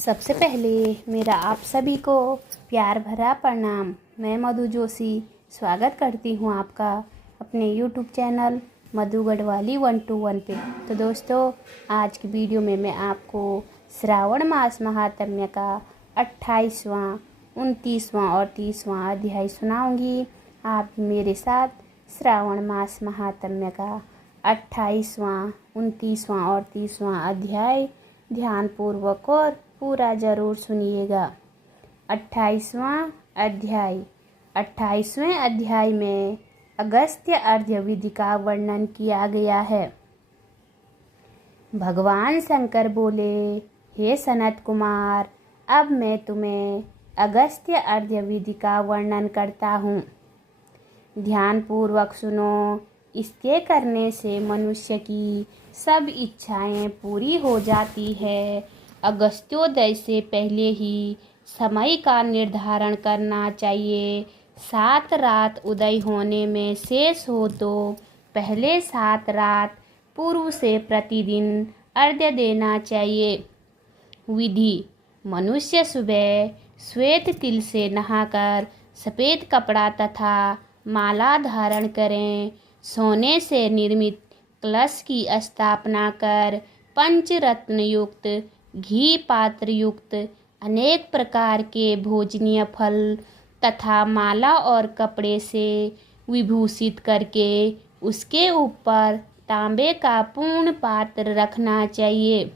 सबसे पहले मेरा आप सभी को प्यार भरा प्रणाम। मैं मधु जोशी स्वागत करती हूँ आपका अपने यूट्यूब चैनल मधु गढ़वाली 121 पे। तो दोस्तों, आज की वीडियो में मैं आपको श्रावण मास महात्म्य का 28वां, 29वां और 30वां अध्याय सुनाऊंगी। आप मेरे साथ श्रावण मास महात्म्य का 28वां, 29वां और 30वां अध्याय ध्यानपूर्वक और पूरा जरूर सुनिएगा। 28वां अध्याय। 28वें अध्याय में अगस्त्य अर्घ्य विधि का वर्णन किया गया है। भगवान शंकर बोले, हे सनत कुमार, अब मैं तुम्हें अगस्त्य अर्घ्य विधि का वर्णन करता हूँ। ध्यानपूर्वक सुनो। इसके करने से मनुष्य की सब इच्छाएं पूरी हो जाती है। अगस्त्योदय से पहले ही समय का निर्धारण करना चाहिए। 7 रात उदय होने में शेष हो तो पहले 7 रात पूर्व से प्रतिदिन अर्घ्य देना चाहिए। विधि: मनुष्य सुबह श्वेत तिल से नहाकर सफ़ेद कपड़ा तथा माला धारण करें। सोने से निर्मित कलश की स्थापना कर पंचरत्न युक्त, घी पात्र युक्त अनेक प्रकार के भोजनीय फल तथा माला और कपड़े से विभूषित करके उसके ऊपर तांबे का पूर्ण पात्र रखना चाहिए।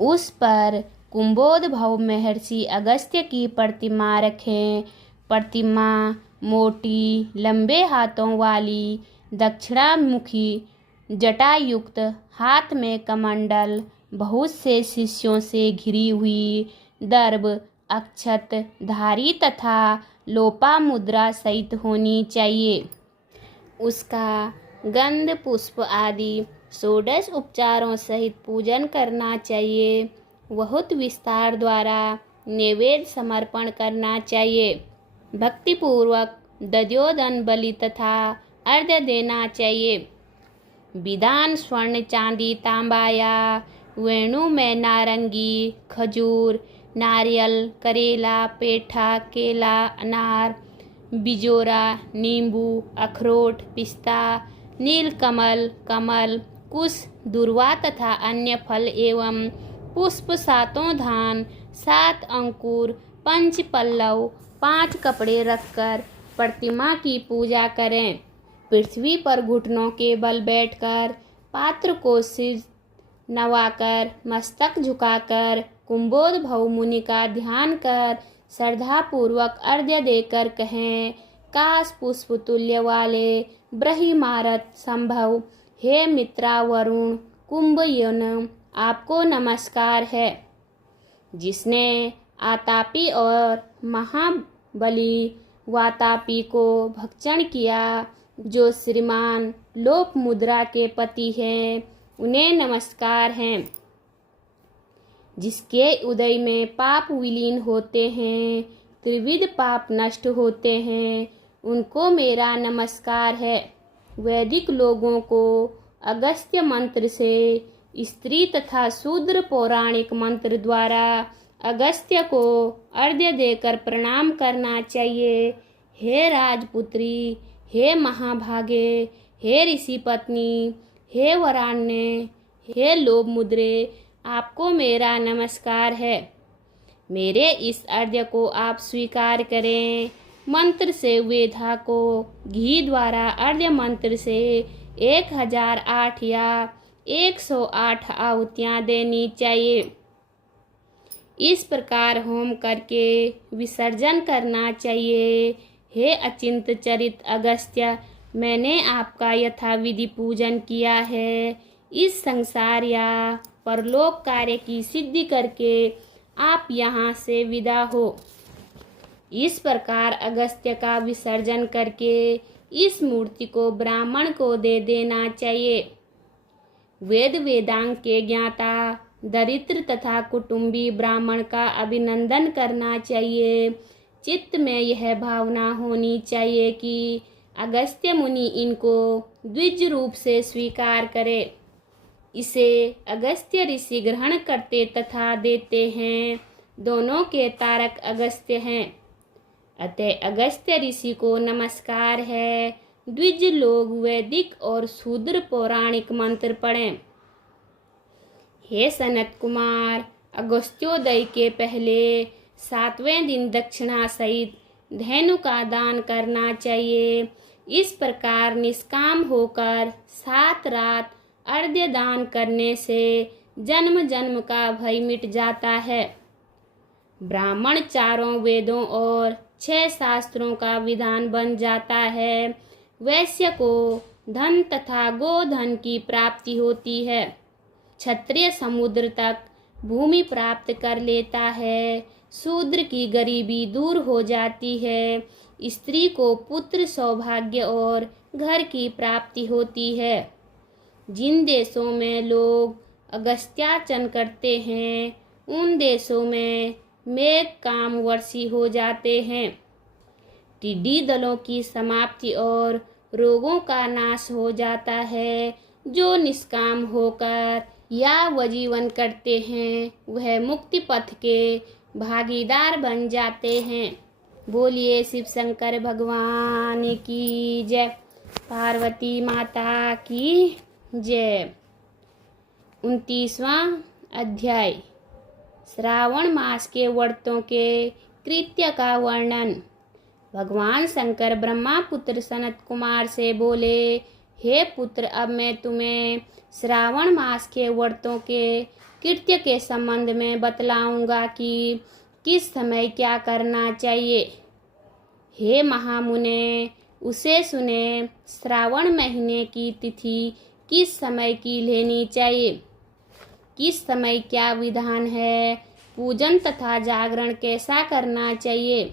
उस पर कुंभोद्भव महर्षि अगस्त्य की प्रतिमा रखें। प्रतिमा मोटी, लंबे हाथों वाली, दक्षिणामुखी, जटायुक्त, हाथ में कमंडल, बहुत से शिष्यों से घिरी हुई, दर्भ, अक्षत धारी तथा लोपा मुद्रा सहित होनी चाहिए। उसका गंध पुष्प आदि षोडश उपचारों सहित पूजन करना चाहिए। बहुत विस्तार द्वारा नैवेद्य समर्पण करना चाहिए। भक्तिपूर्वक दध्योदन बलि तथा अर्घ्य देना चाहिए। विधान: स्वर्ण, चांदी, तांबा या वेणु में नारंगी, खजूर, नारियल, करेला, पेठा, केला, अनार, बिजोरा, नींबू, अखरोट, पिस्ता, नीलकमल, कमल, कुश, दुर्वा तथा अन्य फल एवं पुष्प, 7 धान, 7 अंकुर, 5 पल्लव, 5 कपड़े रखकर प्रतिमा की पूजा करें। पृथ्वी पर घुटनों के बल बैठकर, पात्र को सिर नवाकर, मस्तक झुकाकर, कुंभोद्भव मुनि का ध्यान कर श्रद्धापूर्वक अर्घ्य देकर कहें, काश पुष्प तुल्य वाले ब्रह्मारथ संभव, हे मित्रा वरुण, कुंभयन, आपको नमस्कार है। जिसने आतापी और महाबली वातापी को भक्षण किया, जो श्रीमान लोप मुद्रा के पति हैं, उन्हें नमस्कार हैं। जिसके उदय में पाप विलीन होते हैं, त्रिविध पाप नष्ट होते हैं, उनको मेरा नमस्कार है। वैदिक लोगों को अगस्त्य मंत्र से, स्त्री तथा शूद्र पौराणिक मंत्र द्वारा अगस्त्य को अर्घ्य देकर प्रणाम करना चाहिए। हे राजपुत्री, हे महाभागे, हे ऋषि पत्नी, हे वराण्य, हे लोभ मुद्रे, आपको मेरा नमस्कार है। मेरे इस अर्घ्य को आप स्वीकार करें। मंत्र से वेधा को घी द्वारा अर्घ्य मंत्र से 1008 या 108 आहुतियाँ देनी चाहिए। इस प्रकार होम करके विसर्जन करना चाहिए। हे अचिंत चरित अगस्त्य, मैंने आपका यथाविधि पूजन किया है। इस संसार या परलोक कार्य की सिद्धि करके आप यहाँ से विदा हो। इस प्रकार अगस्त्य का विसर्जन करके इस मूर्ति को ब्राह्मण को दे देना चाहिए। वेद वेदांग के ज्ञाता, दरिद्र तथा कुटुंबी ब्राह्मण का अभिनंदन करना चाहिए। चित्त में यह भावना होनी चाहिए कि अगस्त्य मुनि इनको द्विज रूप से स्वीकार करे। इसे अगस्त्य ऋषि ग्रहण करते तथा देते हैं। दोनों के तारक अगस्त्य हैं। अतः अगस्त्य ऋषि को नमस्कार है। द्विज लोग वैदिक और शूद्र पौराणिक मंत्र पढ़ें। हे सनत कुमार, अगस्त्योदय के पहले 7वें दिन दक्षिणा सहित धेनु का दान करना चाहिए। इस प्रकार निष्काम होकर 7 रात अर्घ्य दान करने से जन्म जन्म का भय मिट जाता है। ब्राह्मण 4 वेदों और 6 शास्त्रों का विधान बन जाता है। वैश्य को धन तथा गोधन की प्राप्ति होती है। क्षत्रिय समुद्र तक भूमि प्राप्त कर लेता है। शूद्र की गरीबी दूर हो जाती है। स्त्री को पुत्र सौभाग्य और घर की प्राप्ति होती है। जिन देशों में लोग अगस्त्यार्चन करते हैं उन देशों में मेघ काम वर्षी हो जाते हैं। टिड्डी दलों की समाप्ति और रोगों का नाश हो जाता है। जो निष्काम होकर या वजीवन करते हैं वह मुक्ति पथ के भागीदार बन जाते हैं। बोलिए शिव शंकर भगवान की जय। पार्वती माता की जय। 29वां अध्याय श्रावण मास के व्रतों के कृत्य का वर्णन। भगवान शंकर ब्रह्मा पुत्र सनत कुमार से बोले, हे पुत्र, अब मैं तुम्हें श्रावण मास के व्रतों के कृत्य के संबंध में बतलाऊंगा कि किस समय क्या करना चाहिए। हे महामुने, उसे सुने। श्रावण महीने की तिथि किस समय की लेनी चाहिए, किस समय क्या विधान है, पूजन तथा जागरण कैसा करना चाहिए,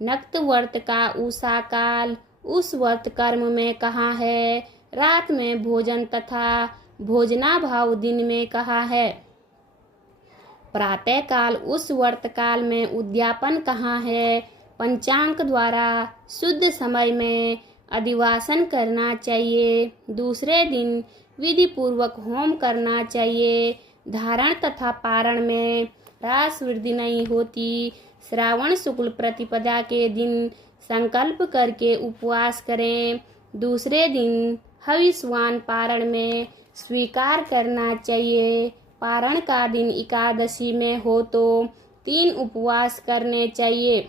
नक्त व्रत का उषा काल उस व्रत कर्म में कहाँ है, रात में भोजन तथा भोजनाभाव दिन में कहाँ है, प्रातः काल उस व्रत काल में उद्यापन कहाँ है, पंचांग द्वारा शुद्ध समय में अधिवासन करना चाहिए, दूसरे दिन विधि पूर्वक होम करना चाहिए, धारण तथा पारण में रास वृद्धि नहीं होती, श्रावण शुक्ल प्रतिपदा के दिन संकल्प करके उपवास करें, दूसरे दिन हविष्वान पारण में स्वीकार करना चाहिए, पारण का दिन एकादशी में हो तो 3 उपवास करने चाहिए।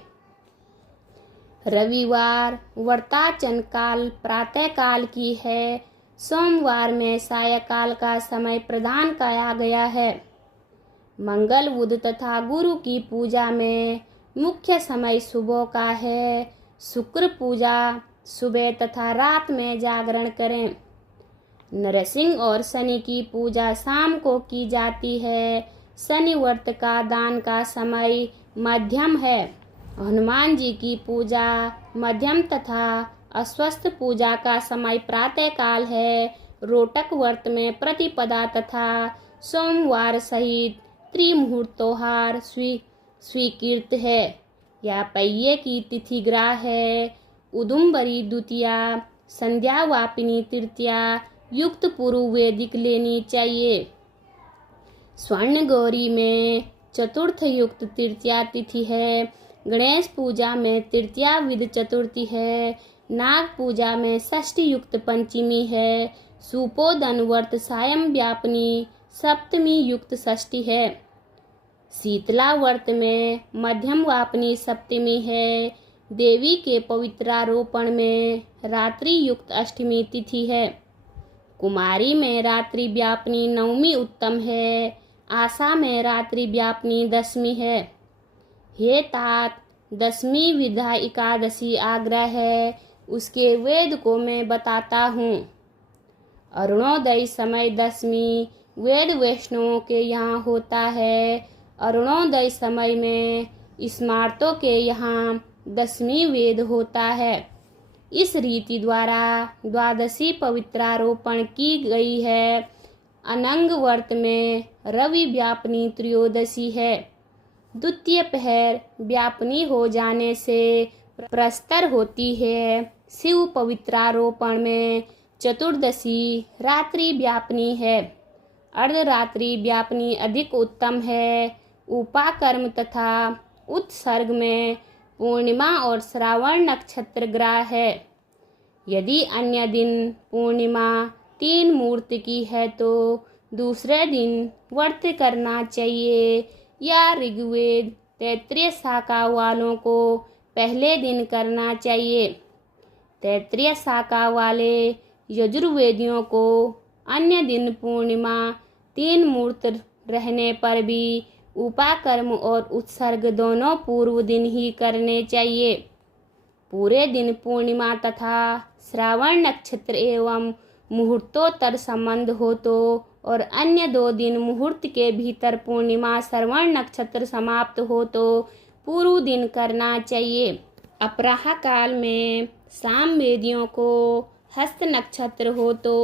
रविवार व्रताचन काल प्रातः काल की है। सोमवार में सायकाल का समय प्रदान किया गया है। मंगल बुध तथा गुरु की पूजा में मुख्य समय सुबह का है। शुक्र पूजा सुबह तथा रात में जागरण करें। नरसिंह और शनि की पूजा शाम को की जाती है। शनि व्रत का दान का समय मध्यम है। हनुमान जी की पूजा मध्यम तथा अस्वस्थ पूजा का समय प्रातः काल है। रोटक व्रत में प्रतिपदा तथा सोमवार सहित त्रिमुहूर्तोहार स्वीकृत है। या पहिए की तिथि ग्रह है। उदुम्बरी द्वितीया, संध्या वापिनी तृतीया युक्त पूर्व वैदिक लेनी चाहिए। स्वर्ण गौरी में चतुर्थ युक्त तृतीया तिथि है। गणेश पूजा में तृतीया विद चतुर्थी है। नाग पूजा में षष्ठी युक्त पंचमी है। सुपोदन व्रत सायं व्यापनी सप्तमी युक्त षष्ठी है। शीतला व्रत में मध्यम वापनी सप्तमी है। देवी के पवित्रारोपण में रात्रि युक्त अष्टमी तिथि है। कुमारी में रात्रि व्यापनी नवमी उत्तम है। आशा में रात्रि व्यापनी दशमी है। हे तात, दशमी विधा एकादशी आग्रह है, उसके वेद को मैं बताता हूँ। अरुणोदय समय दशमी वेद वैष्णवों के यहाँ होता है। अरुणोदय समय में स्मार्तों के यहाँ दशमी वेद होता है। इस रीति द्वारा द्वादशी पवित्रारोपण की गई है। अनंग व्रत में रवि व्यापनी त्रयोदशी है। द्वितीय पहर व्यापनी हो जाने से प्रस्तर होती है। शिव पवित्रारोपण में चतुर्दशी रात्रि व्यापनी है। अर्धरात्रि व्यापिनी अधिक उत्तम है। उपाकर्म तथा उत्सर्ग में पूर्णिमा और श्रावण नक्षत्र ग्रह है। यदि अन्य दिन पूर्णिमा 3 मुहूर्त की है तो दूसरे दिन व्रत करना चाहिए, या ऋग्वेद तैत्तिरीय शाखा वालों को पहले दिन करना चाहिए। तैत्तिरीय शाखा वाले यजुर्वेदियों को अन्य दिन पूर्णिमा 3 मुहूर्त रहने पर भी उपाकर्म और उत्सर्ग दोनों पूर्व दिन ही करने चाहिए। पूरे दिन पूर्णिमा तथा श्रावण नक्षत्र एवं मुहूर्तोत्तर संबंध हो तो, और अन्य 2 दिन मुहूर्त के भीतर पूर्णिमा श्रवण नक्षत्र समाप्त हो तो पूर्व दिन करना चाहिए। अपराह काल में सामवेदियों को हस्त नक्षत्र हो तो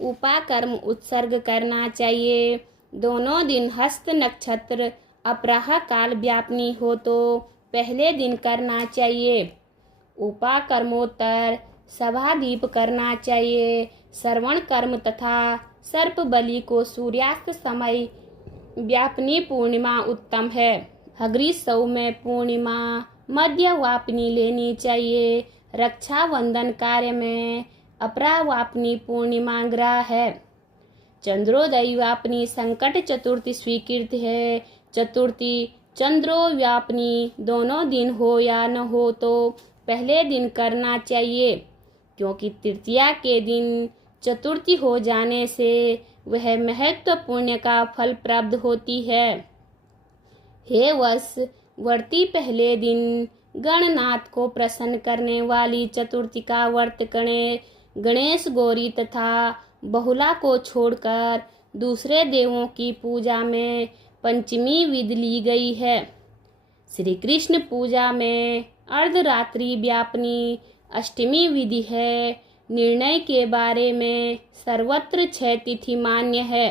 उपाकर्म उत्सर्ग करना चाहिए। दोनों दिन हस्त नक्षत्र अपराह काल व्यापिनी हो तो पहले दिन करना चाहिए। उपाकर्मोत्तर सभादीप करना चाहिए। श्रवण कर्म तथा सर्प बलि को सूर्यास्त समय व्यापिनी पूर्णिमा उत्तम है। अग्रिशव में पूर्णिमा मध्य वापिनी लेनी चाहिए। रक्षाबंधन कार्य में अपरावापिनी पूर्णिमा ग्रह है। चंद्रोदय वापिनी संकट चतुर्थी स्वीकृत है। चतुर्थी चंद्रोव्यापिनी दोनों दिन हो या न हो तो पहले दिन करना चाहिए, क्योंकि तृतीया के दिन चतुर्थी हो जाने से वह महत्वपूर्ण का फल प्राप्त होती है। हे वश, व्रती पहले दिन गणनाथ को प्रसन्न करने वाली चतुर्थी का व्रत करें। गणेश, गौरी तथा बहुला को छोड़कर दूसरे देवों की पूजा में पंचमी विधि ली गई है। श्री कृष्ण पूजा में अर्धरात्रि व्यापिनी अष्टमी विधि है। निर्णय के बारे में सर्वत्र 6 तिथि मान्य है।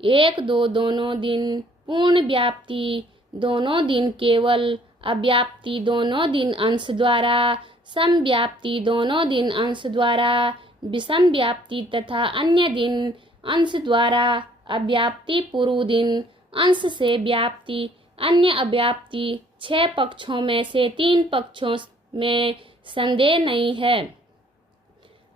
1, 2 दोनों दिन पूर्ण व्याप्ति, दोनों दिन केवल अव्याप्ति, दोनों दिन अंश द्वारा समव्याप्ति, दोनों दिन अंश द्वारा विषम व्याप्ति तथा अन्य दिन अंश द्वारा अव्याप्ति, पूर्व दिन अंश से व्याप्ति, अन्य अव्याप्ति। 6 पक्षों में से 3 पक्षों में संदेह नहीं है।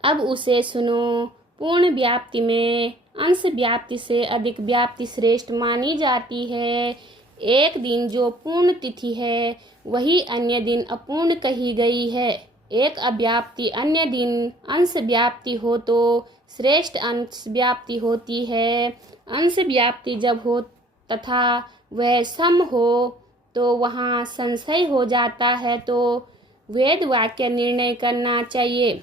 अब उसे सुनो। पूर्ण व्याप्ति में अंश व्याप्ति से अधिक व्याप्ति श्रेष्ठ मानी जाती है। एक दिन जो पूर्ण तिथि है वही अन्य दिन अपूर्ण कही गई है। एक अव्याप्ति अन्य दिन अंश व्याप्ति हो तो श्रेष्ठ अंश व्याप्ति होती है। अंश व्याप्ति जब हो तथा वह सम हो तो वहाँ संशय हो जाता है, तो वेद वाक्य निर्णय करना चाहिए।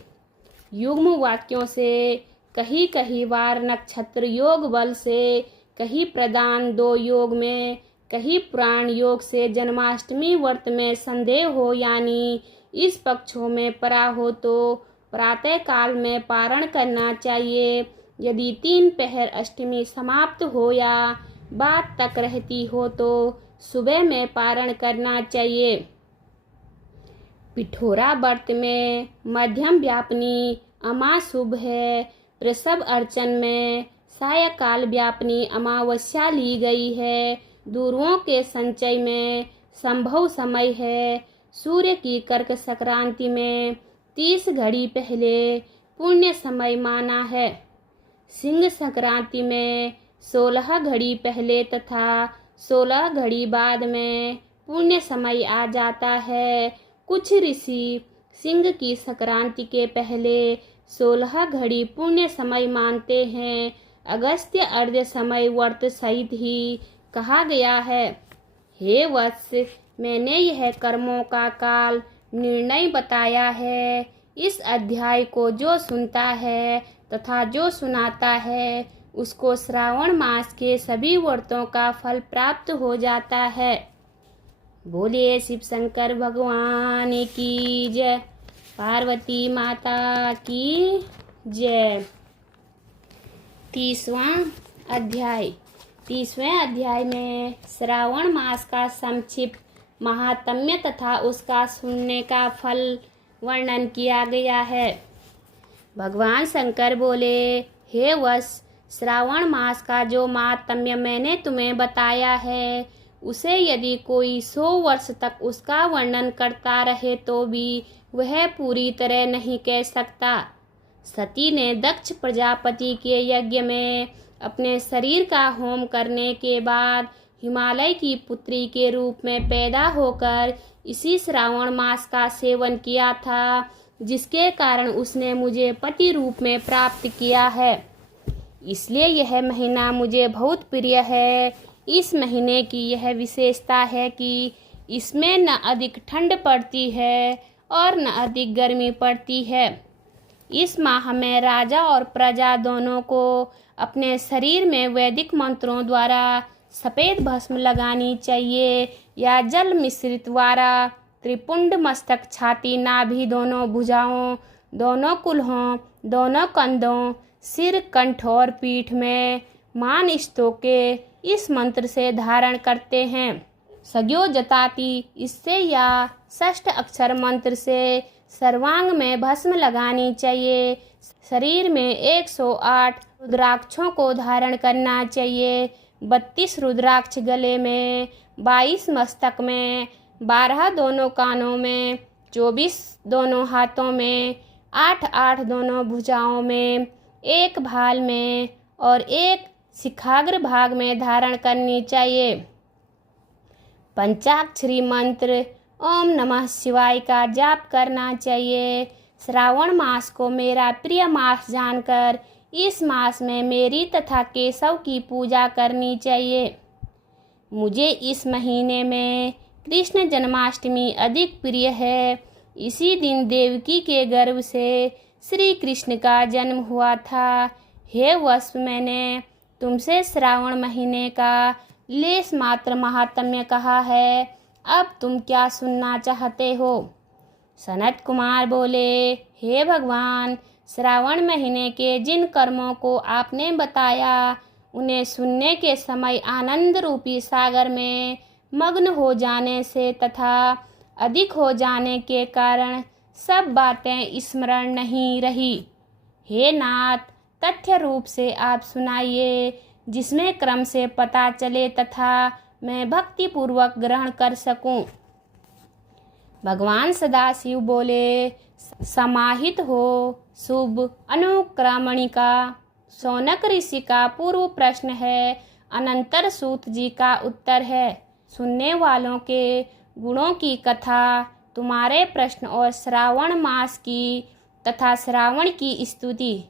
युग्म वाक्यों से कहीं कहीं वार नक्षत्र योग बल से, कहीं प्रदान 2 योग में, कहीं पुराण योग से जन्माष्टमी व्रत में संदेह हो, यानी इस पक्षों में परा हो तो प्रातः काल में पारण करना चाहिए। यदि 3 पहर अष्टमी समाप्त हो या बाद तक रहती हो तो सुबह में पारण करना चाहिए। पिठोरा व्रत में मध्यम व्यापिनी अमा शुभ है। प्रसव अर्चन में सायकाल व्यापिनी अमावस्या ली गई है। दूरों के संचय में संभव समय है। सूर्य की कर्क संक्रांति में 30 घड़ी पहले पुण्य समय माना है। सिंह संक्रांति में 16 घड़ी पहले तथा 16 घड़ी बाद में पुण्य समय आ जाता है। कुछ ऋषि सिंह की संक्रांति के पहले 16 घड़ी पुण्य समय मानते हैं। अगस्त्य अर्घ्य समय व्रत सहित ही कहा गया है। हे वत्स, मैंने यह कर्मों का काल निर्णय बताया है। इस अध्याय को जो सुनता है तथा जो सुनाता है उसको श्रावण मास के सभी व्रतों का फल प्राप्त हो जाता है। बोलिए शिव शंकर भगवान की जय, पार्वती माता की जय। 30वां अध्याय। 30वें अध्याय में श्रावण मास का संक्षिप्त महात्म्य तथा उसका सुनने का फल वर्णन किया गया है। भगवान शंकर बोले, हे वत्स, श्रावण मास का जो महात्म्य मैंने तुम्हें बताया है, उसे यदि कोई 100 वर्ष तक उसका वर्णन करता रहे तो भी वह पूरी तरह नहीं कह सकता। सती ने दक्ष प्रजापति के यज्ञ में अपने शरीर का होम करने के बाद हिमालय की पुत्री के रूप में पैदा होकर इसी श्रावण मास का सेवन किया था, जिसके कारण उसने मुझे पति रूप में प्राप्त किया है। इसलिए यह महीना मुझे बहुत प्रिय है। इस महीने की यह विशेषता है कि इसमें न अधिक ठंड पड़ती है और न अधिक गर्मी पड़ती है। इस माह में राजा और प्रजा दोनों को अपने शरीर में वैदिक मंत्रों द्वारा सफ़ेद भस्म लगानी चाहिए या जल मिश्रित द्वारा त्रिपुंड, मस्तक, छाती, नाभि, दोनों भुजाओं, दोनों कुल्हों, दोनों कंधों, सिर, कंठ और पीठ में मान स्तोके इस मंत्र से धारण करते हैं। सज्ञो जताति इससे या षष्ठ अक्षर मंत्र से सर्वांग में भस्म लगानी चाहिए। शरीर में 108 रुद्राक्षों को धारण करना चाहिए। 32 रुद्राक्ष गले में, 22 मस्तक में, 12 दोनों कानों में, 24 दोनों हाथों में, 8 दोनों भुजाओं में, 1 भाल में और 1 शिखाग्र भाग में धारण करनी चाहिए। पंचाक्षरी मंत्र ओम नमः शिवाय का जाप करना चाहिए। श्रावण मास को मेरा प्रिय मास जानकर इस मास में मेरी तथा केशव की पूजा करनी चाहिए। मुझे इस महीने में कृष्ण जन्माष्टमी अधिक प्रिय है। इसी दिन देवकी के गर्भ से श्री कृष्ण का जन्म हुआ था। हे वत्स, मैंने तुमसे श्रावण महीने का लेस मात्र महात्म्य कहा है। अब तुम क्या सुनना चाहते हो? सनत कुमार बोले, हे भगवान, श्रावण महीने के जिन कर्मों को आपने बताया, उन्हें सुनने के समय आनंद रूपी सागर में मग्न हो जाने से तथा अधिक हो जाने के कारण सब बातें स्मरण नहीं रही। हे नाथ, तथ्य रूप से आप सुनाइए, जिसमें क्रम से पता चले तथा मैं भक्ति पूर्वक ग्रहण कर सकूं। भगवान सदाशिव बोले, समाहित हो शुभ अनुक्रमणिका। शौनक ऋषि का पूर्व प्रश्न है, अनंतर सूत जी का उत्तर है। सुनने वालों के गुणों की कथा, तुम्हारे प्रश्न और श्रावण मास की तथा श्रावण की स्तुति।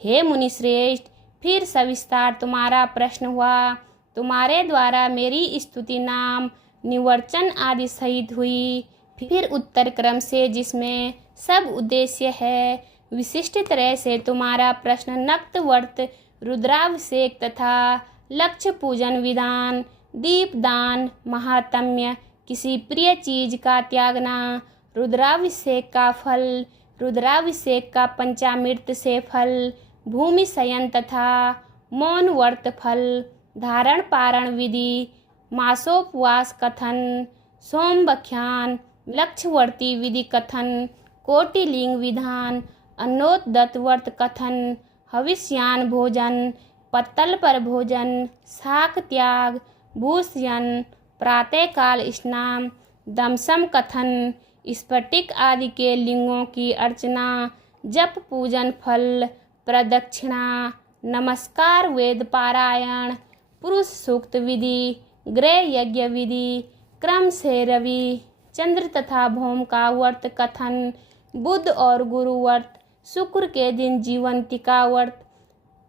हे मुनिश्रेष्ठ, फिर सविस्तार तुम्हारा प्रश्न हुआ। तुम्हारे द्वारा मेरी स्तुति, नाम, निवर्चन आदि सहित हुई। फिर उत्तर क्रम से, जिसमें सब उद्देश्य है, विशिष्ट तरह से तुम्हारा प्रश्न नक्त व्रत, रुद्राभिषेक तथा लक्ष्य पूजन विधान, दीपदान, महात्म्य, किसी प्रिय चीज का त्यागना, रुद्राभिषेक का फल, रुद्राभिषेक का पंचामृत से फल, भूमि शयन तथा मौन व्रत फल, धारण पारण विधि, मासोपवास कथन, सोमबख्यान, लक्ष्यवर्ती विधि कथन, कोटिलिंग विधान, अन्नोदत व्रत कथन, हविष्यान भोजन, पत्तल पर भोजन, शाक त्याग, भूषयन, प्रातःकाल स्नान, दमसम कथन, स्फटिक आदि के लिंगों की अर्चना, जप पूजन फल, प्रदक्षिणा, नमस्कार, वेद पारायण, पुरुष सूक्त विधि, गृह यज्ञ विधि, क्रम से रवि, चंद्र तथा भौम का व्रत कथन, बुध और गुरु व्रत, शुक्र के दिन जीवंतिका व्रत,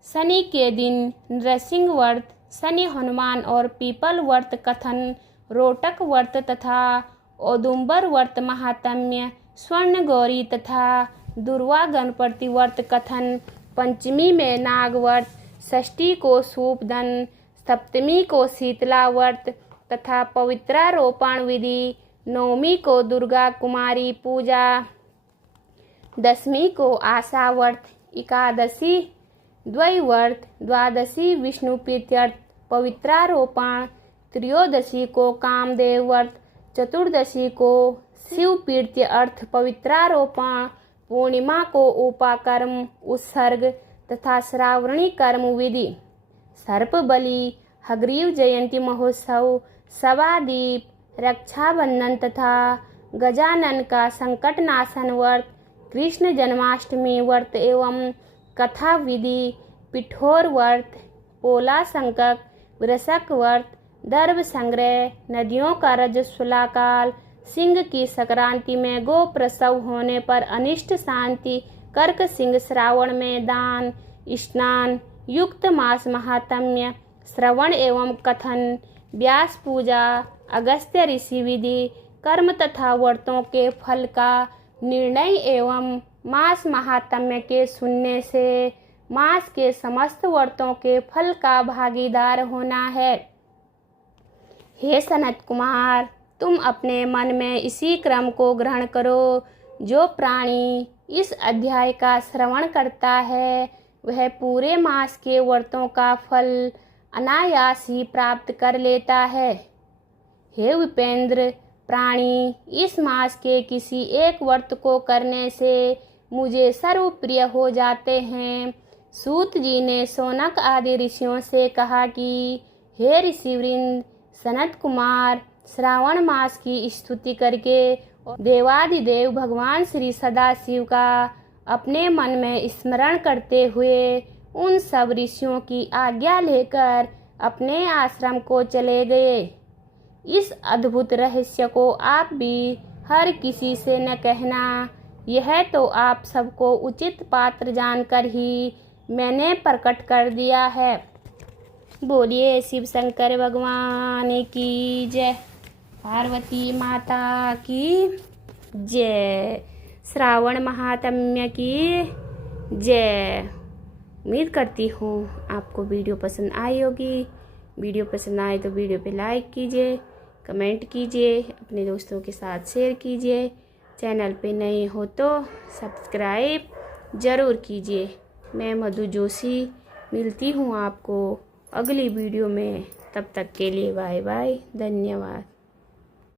शनि के दिन नृसिंह व्रत, शनि हनुमान और पीपल व्रत कथन, रोटक व्रत तथा औदुंबर व्रत महात्म्य, स्वर्ण गौरी तथा दुर्वा गणपति व्रत कथन, पंचमी में नाग व्रत, षष्ठी को सूपदन, सप्तमी को शीतला व्रत तथा पवित्रारोपण विधि, नवमी को दुर्गा कुमारी पूजा, दशमी को आशा व्रत, एकादशी द्वैव्रत, द्वादशी विष्णु प्रीत्यर्थ पवित्रारोपण, त्रयोदशी को कामदेव व्रत, चतुर्दशी को शिव प्रीत्य अर्थ पवित्रारोपण, पूर्णिमा को उपाकर्म उत्सर्ग तथा श्रावणी कर्म विधि, सर्प बलि, हग्रीव जयंती महोत्सव, सवादीप, रक्षाबंधन तथा गजानन का संकट नाशन व्रत, कृष्ण जन्माष्टमी व्रत एवं कथा विधि, पिठोर व्रत, पोला संकट, वृषक व्रत, दर्भ संग्रह, नदियों का रजस्वला काल, सिंह की संक्रांति में गो प्रसव होने पर अनिष्ट शांति, कर्क सिंह श्रावण में दान, स्नान, युक्त मास महात्म्य, श्रवण एवं कथन, व्यास पूजा, अगस्त्य ऋषि विधि, कर्म तथा व्रतों के फल का निर्णय एवं मास महात्म्य के सुनने से मास के समस्त व्रतों के फल का भागीदार होना है। हे सनत कुमार, तुम अपने मन में इसी क्रम को ग्रहण करो। जो प्राणी इस अध्याय का श्रवण करता है वह पूरे मास के व्रतों का फल अनायास ही प्राप्त कर लेता है। हे विपेंद्र, प्राणी इस मास के किसी एक व्रत को करने से मुझे सर्वप्रिय हो जाते हैं। सूत जी ने शौनक आदि ऋषियों से कहा कि हे ऋषिवृंद, सनत कुमार श्रावण मास की स्तुति करके देवादिदेव भगवान श्री सदाशिव का अपने मन में स्मरण करते हुए उन सब ऋषियों की आज्ञा लेकर अपने आश्रम को चले गए। इस अद्भुत रहस्य को आप भी हर किसी से न कहना, यह तो आप सबको उचित पात्र जानकर ही मैंने प्रकट कर दिया है। बोलिए शिव शंकर भगवान की जय, पार्वती माता की जय, श्रावण महात्म्य की जय। उम्मीद करती हूँ आपको वीडियो पसंद आई होगी। वीडियो पसंद आए तो वीडियो पे लाइक कीजिए, कमेंट कीजिए, अपने दोस्तों के साथ शेयर कीजिए। चैनल पे नए हो तो सब्सक्राइब ज़रूर कीजिए। मैं मधु जोशी मिलती हूँ आपको अगली वीडियो में। तब तक के लिए बाय बाय, धन्यवाद।